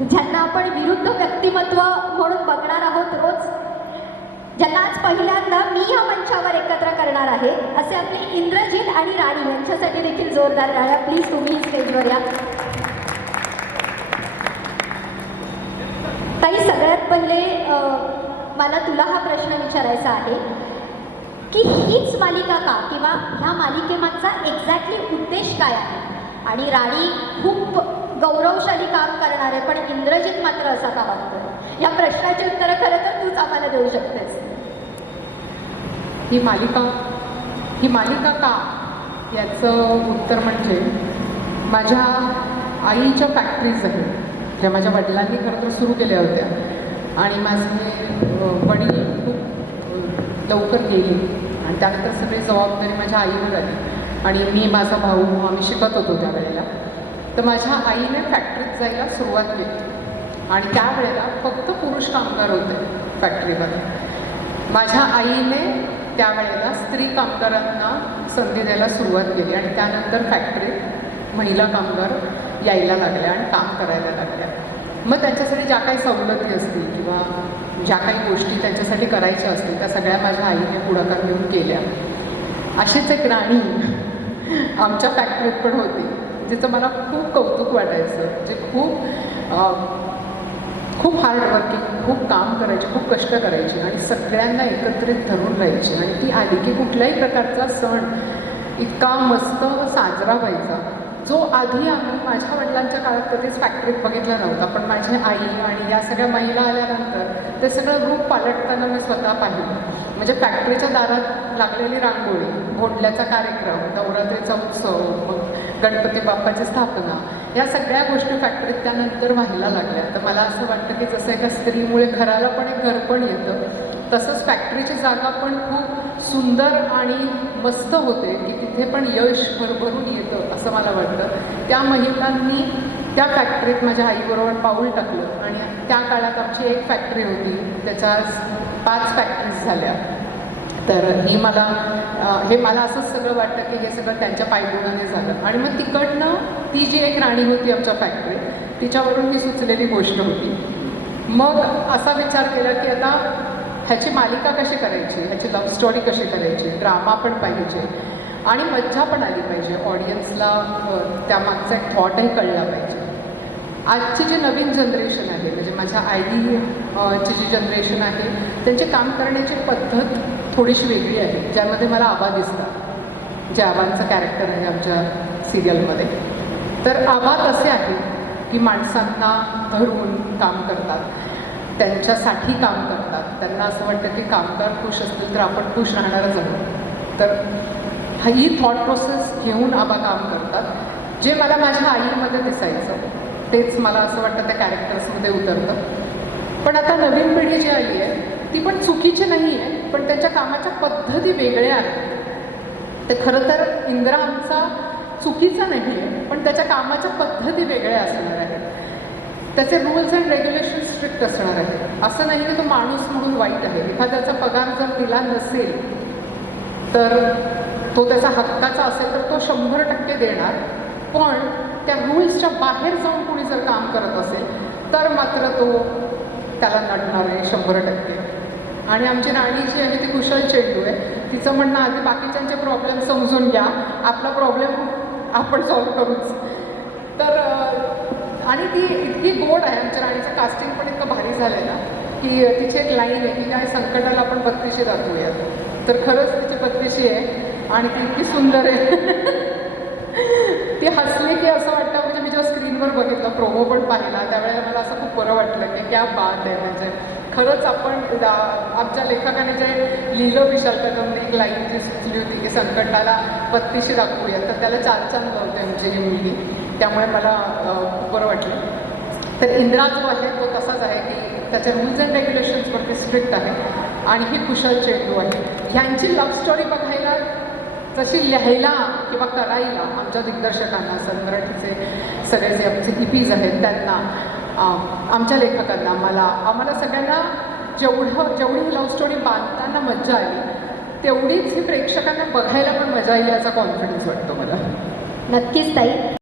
ज्यांना आपण विरुद्ध व्यक्तिमत्व म्हणून बघणार आहोत रोज ज्यांना आज पहिल्यांदा मी या मंचावर एकत्र करणार आहे असे आपले इंद्रजीत आणि राणी यांच्यासाठी देखील जोरदार राहा प्लीज तुम्ही स्टेजवर या. ताई सगळ्यात पहिले मला तुला हा प्रश्न विचारायचा आहे की हीच मालिका का किंवा ह्या मालिकेमागचा एक्झॅक्टली उद्देश काय आहे? आणि राणी खूप गौरवशाली काम करणार आहे पण इंद्रजित मात्र असा का वागतो? या प्रश्नाची उत्तरं खरं तर तूच आम्हाला देऊ शकतेस. ही मालिका ही मालिका का? याचं उत्तर म्हणजे माझ्या आईच्या फॅक्टरीज आहेत ज्या माझ्या वडिलांनी खरं तर सुरू केल्या होत्या. आणि माझे वडील खूप लवकर गेले. आणि त्यानंतर सगळी जबाबदारी माझ्या आईवर आली. आणि मी माझा भाऊ आम्ही शिकत होतो त्यावेळेला. तर माझ्या आईने फॅक्टरीत जायला सुरुवात केली. आणि त्यावेळेला फक्त पुरुष कामगार होते फॅक्टरीवर माझ्या आईने त्यावेळेला स्त्री कामगारांना संधी द्यायला सुरुवात केली आणि त्यानंतर फॅक्टरीत महिला कामगार यायला लागल्या आणि काम करायला लागल्या. मग त्यांच्यासाठी ज्या काही सवलती असतील किंवा ज्या काही गोष्टी त्यांच्यासाठी करायच्या असतील त्या सगळ्या माझ्या आईने पुढाकार घेऊन केल्या. अशीच एक राणी आमच्या फॅक्टरीत पण होती. जिचं मला खूप कौतुक वाटायचं. जे खूप खूप हार्डवर्किंग खूप काम करायची खूप कष्ट करायची आणि सगळ्यांना एकत्रित धरून राहायची. आणि ती आली की कुठल्याही प्रकारचा सण इतका मस्त साजरा व्हायचा. जो आधी आम्ही माझ्या वडिलांच्या काळात कधीच फॅक्टरीत बघितला नव्हता पण माझी आई आणि या सगळ्या महिला आल्यानंतर ते सगळं रूप पालटताना मी स्वतः पाहिलं. म्हणजे फॅक्टरीच्या दारात लागलेली रांगोळी भोंडल्याचा कार्यक्रम नवरात्रीचा उत्सव मग गणपती बाप्पाची स्थापना या सगळ्या गोष्टी फॅक्टरीत त्यानंतर व्हायला लागल्या. तर मला असं वाटतं की जसं एका स्त्रीमुळे घराला पण एक घर पण येतं तसंच फॅक्टरीची जागा पण खूप सुंदर आणि मस्त होते की तिथे पण यश भरभरून येतं असं मला वाटतं. त्या महिलांनी त्या फॅक्टरीत माझ्या आईबरोबर पाऊल टाकलं आणि त्या काळात आमची एक फॅक्टरी होती त्याच्या पाच फॅक्टरीज झाल्या. तर ही मला हे मला असंच सगळं वाटतं की हे सगळं त्यांच्या पायगुणाने झालं. आणि मग तिकडनं ती जी एक राणी होती आमच्या फॅक्टरीत तिच्यावरून ही सुचलेली गोष्ट होती. मग असा विचार केला की आता ह्याची मालिका कशी करायची? ह्याची लव्ह स्टोरी कशी करायची? ड्रामा पण पाहिजे. आणि मज्जा पण आली पाहिजे. ऑडियन्सला त्यामागचा एक थॉटही कळला पाहिजे. आजची जी नवीन जनरेशन आहे म्हणजे माझ्या आई अ, ची जी जनरेशन आहे त्यांची काम करण्याची पद्धत थोडीशी वेगळी आहे ज्यामध्ये मला आबा दिसतात. जे आबांचं कॅरेक्टर आहे आमच्या सिरियलमध्ये तर आबा तसे आहेत की माणसांना धरून काम करतात त्यांच्यासाठी काम करतात. त्यांना असं वाटतं की कामगार खुश असतील तर आपण खुश राहणारच आहोत. तर हा- ही थॉट प्रोसेस घेऊन आबा काम करतात जे मला माझ्या आईमध्ये दिसायचं. तेच मला असं वाटतं त्या कॅरेक्टर्समध्ये उतरतं. पण आता नवीन पिढी जी आली आहे ती पण चुकीची नाही आहे पण त्याच्या कामाच्या पद्धती वेगळ्या आहेत. ते खरं तर इंद्रा आमचा चुकीचा नाही आहे पण त्याच्या कामाच्या पद्धती वेगळ्या असणार आहेत. त्याचे रूल्स अँड रेग्युलेशन स्ट्रिक्ट असणार आहेत. असं नाही की तो माणूस म्हणून वाईट आहे. एखाद्याचा पगार जर दिला नसेल तर तो त्याचा हक्काचा असेल तर तो शंभर टक्के देणार. पण त्या रूल्सच्या बाहेर जाऊन कोणी जर काम करत असेल तर मात्र तो त्याला नटणार आहे शंभर टक्के. आणि आमची राणी जी आहे ती कुशल चेंडू आहे. तिचं म्हणणं आधी बाकीच्यांचे प्रॉब्लेम समजून घ्या. आपला प्रॉब्लेम आपण सॉल्व्ह करूच. तर आणि ती इतकी गोड आहे. आमच्या राणीचं कास्टिंग पण इतकं भारी झालं आहे ना की तिची एक लाईन आहे की काय संकटाला आपण बत्तीशी राहतोया तर खरंच तिची बत्तीशी आहे आणि ती इतकी सुंदर आहे. ती हसली की असं वाटतं म्हणजे मी जेव्हा स्क्रीनवर बघितलं प्रोमो पण पाहिला त्यावेळेला मला असं खूप बरं वाटलं की क्या बात आहे म्हणजे. खरंच आपण दा- आमच्या लेखकाने जे लिहिलं विशाल कदमने एक लाईन जी सुचली होती की संकटाला बत्तीशी दाखवूया तर त्याला चार चांगलं लावते आमची ही मुलगी त्यामुळे मला खूप बरं वाटलं. तर इंद्रा जो आहे तो तसाच आहे की त्याच्या रूल्स अँड रेग्युलेशन्सवरती स्ट्रिक्ट आहे. आणि ही कुशल चेंडू आहे. ह्यांची लव्ह स्टोरी बघायला जशी लिहायला किंवा करायला आमच्या दिग्दर्शकांना सर सगळे जे आमचे e इपीज आहेत त्यांना आमच्या लेखकांना मला आम्हाला सगळ्यांना जेवढं जेवढी ही लव्ह स्टोरी बांधताना मज्जा आली तेवढीच ही प्रेक्षकांना बघायला पण मजा येईल याचा कॉन्फिडन्स वाटतो मला. नक्कीच ताई.